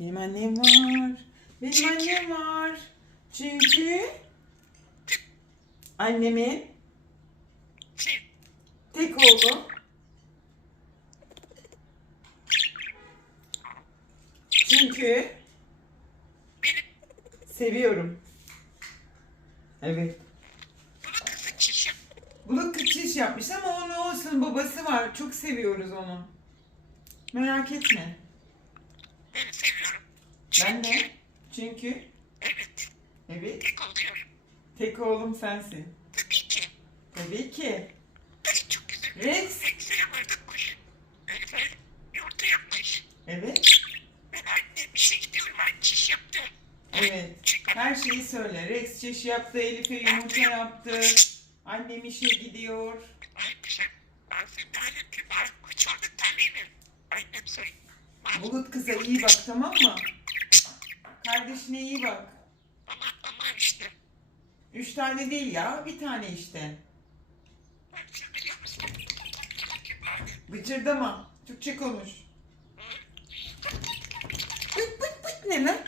Benim annem var. Benim annem var. Çünkü annemin tek oğlu. Çünkü seviyorum. Evet. Bulut kıçış yapmış ama onu olsun babası var. Çok seviyoruz onu. Merak etme. Ben de. Çünkü Evet. evet Tek oluyorum. tek oğlum sensin. Tabii ki. Tabii ki. Ben çok güzel. Rex. Rex'e yapardıkmış. Ve yurtta yapmış. Evet. Ben annem işe gidiyorum. Ben çiş yaptı. Evet. Her şeyi söyle. Rex çiş yaptı, Elif'e yumurta yaptı. Annem işe gidiyor. Ay güzel. Ben senin talentin var. Kaç oldu tanemin. Annem söyle. Bulut kıza iyi bak tamam mı? Kardeşine iyi bak. Ama işte. Üç tane değil ya. Bir tane işte. Bıcırdama. Türkçe konuş. Bıt bıt bıt ne lan?